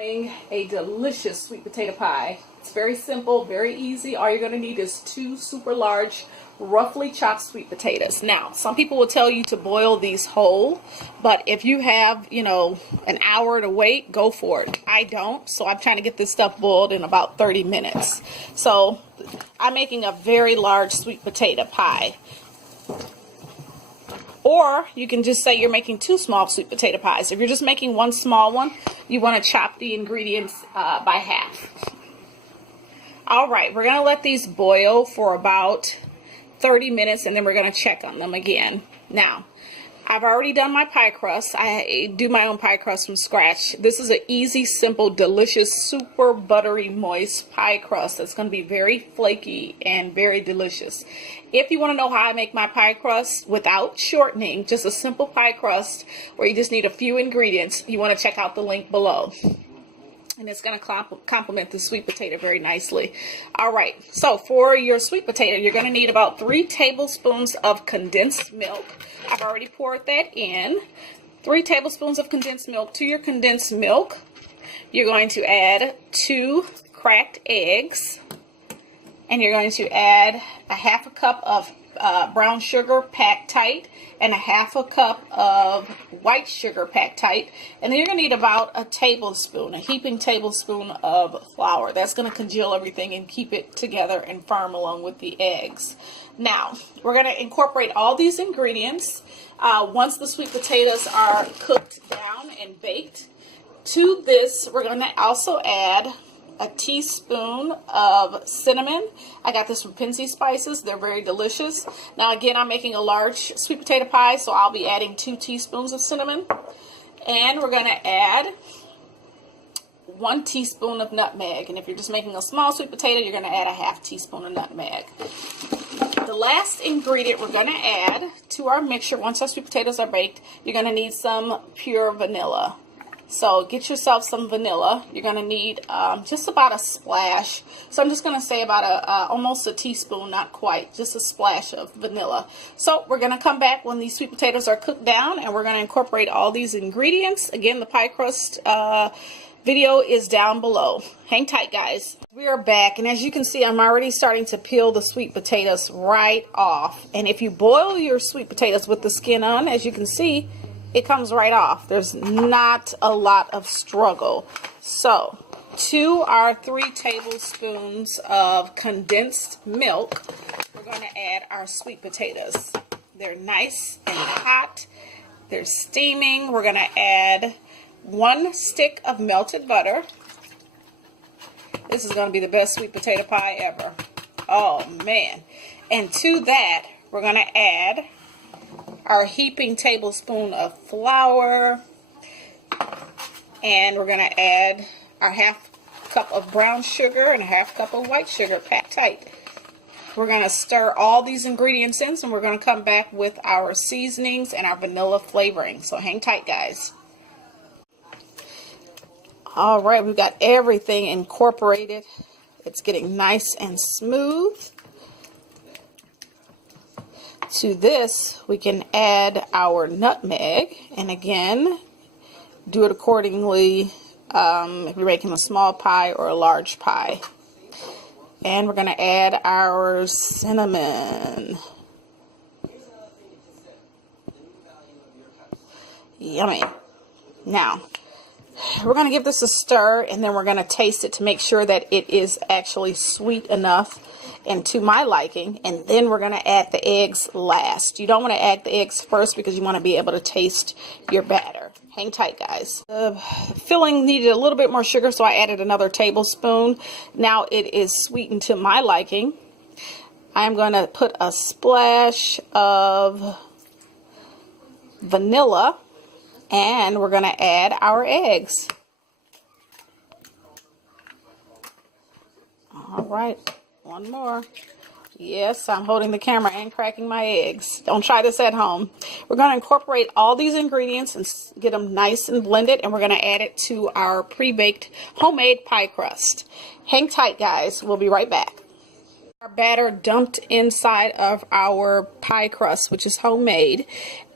A delicious sweet potato pie. It's very simple, very easy. All you're going to need is 2 super large, roughly chopped sweet potatoes. Now, some people will tell you to boil these whole, but if you have, an hour to wait, go for it. I don't, so I'm trying to get this stuff boiled in about 30 minutes. So I'm making a very large sweet potato pie. Or you can just say you're making 2 small sweet potato pies. If you're just making 1 small one, you want to chop the ingredients by half. All right, we're going to let these boil for about 30 minutes, and then we're going to check on them again. Now, I've already done my pie crust. I do my own pie crust from scratch. This is an easy, simple, delicious, super buttery, moist pie crust that's going to be very flaky and very delicious. If you want to know how I make my pie crust without shortening, just a simple pie crust where you just need a few ingredients, you want to check out the link below. And it's going to complement the sweet potato very nicely. All right, so for your sweet potato, you're going to need about 3 tablespoons of condensed milk. I've already poured that in. 3 tablespoons of condensed milk. To your condensed milk, you're going to add 2 cracked eggs. And you're going to add a half a cup of brown sugar packed tight and a half a cup of white sugar packed tight. And then you're going to need about a tablespoon, a heaping tablespoon of flour. That's going to congeal everything and keep it together and firm along with the eggs. Now, we're going to incorporate all these ingredients once the sweet potatoes are cooked down and baked. To this, we're going to also add a teaspoon of cinnamon. I got this from Pensy Spices. They're very delicious. Now again, I'm making a large sweet potato pie, so I'll be adding 2 teaspoons of cinnamon. And we're going to add 1 teaspoon of nutmeg. And if you're just making a small sweet potato, you're going to add a half teaspoon of nutmeg. The last ingredient we're going to add to our mixture, once our sweet potatoes are baked, you're going to need some pure vanilla. So get yourself some vanilla. You're going to need just about a splash. So I'm just going to say about almost a teaspoon, not quite, just a splash of vanilla. So we're going to come back when these sweet potatoes are cooked down, and we're going to incorporate all these ingredients. Again, the pie crust video is down below. Hang tight, guys. We are back, and as you can see, I'm already starting to peel the sweet potatoes right off. And if you boil your sweet potatoes with the skin on, as you can see, it comes right off. There's not a lot of struggle. So, to our 3 tablespoons of condensed milk, we're going to add our sweet potatoes. They're nice and hot. They're steaming. We're going to add 1 stick of melted butter. This is going to be the best sweet potato pie ever. Oh, man. And to that, we're going to add our heaping tablespoon of flour, and we're going to add our half cup of brown sugar and a half cup of white sugar packed tight. We're going to stir all these ingredients in, and we're going to come back with our seasonings and our vanilla flavoring. So hang tight, guys. All right, we've got everything incorporated. It's getting nice and smooth. To this, we can add our nutmeg, and again, do it accordingly if you're making a small pie or a large pie. And we're going to add our cinnamon. Yummy. Now, we're going to give this a stir, and then we're going to taste it to make sure that it is actually sweet enough and to my liking, and then we're going to add the eggs last. You don't want to add the eggs first because you want to be able to taste your batter. Hang tight, guys. The filling needed a little bit more sugar, so I added another tablespoon. Now it is sweetened to my liking. I'm going to put a splash of vanilla, and we're going to add our eggs. All right. 1 more. Yes, I'm holding the camera and cracking my eggs. Don't try this at home. We're going to incorporate all these ingredients and get them nice and blended, and we're going to add it to our pre-baked homemade pie crust. Hang tight, guys. We'll be right back. Our batter dumped inside of our pie crust, which is homemade,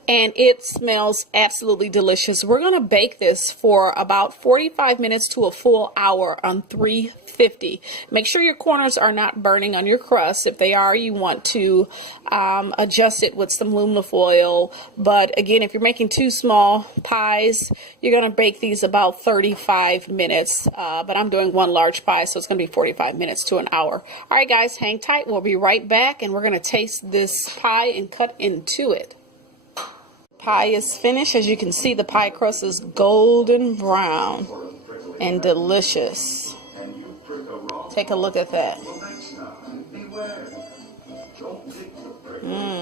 and it smells absolutely delicious. We're going to bake this for about 45 minutes to a full hour on 350. Make sure your corners are not burning on your crust. If they are, you want to adjust it with some aluminum foil. But again, if you're making 2 small pies, you're going to bake these about 35 minutes. But I'm doing 1 large pie, so it's going to be 45 minutes to an hour. All right, guys, hang tight. We'll be right back, and we're going to taste this pie and cut into it. Pie is finished. As you can see, the pie crust is golden brown and delicious. Take a look at that.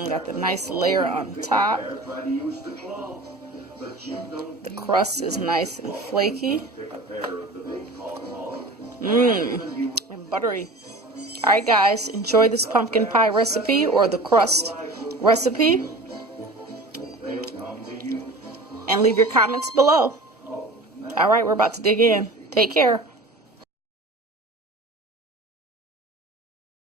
Got the nice layer on top. The crust is nice and flaky. And buttery. Alright guys, enjoy this pumpkin pie recipe or the crust recipe. And leave your comments below. Alright, we're about to dig in. Take care.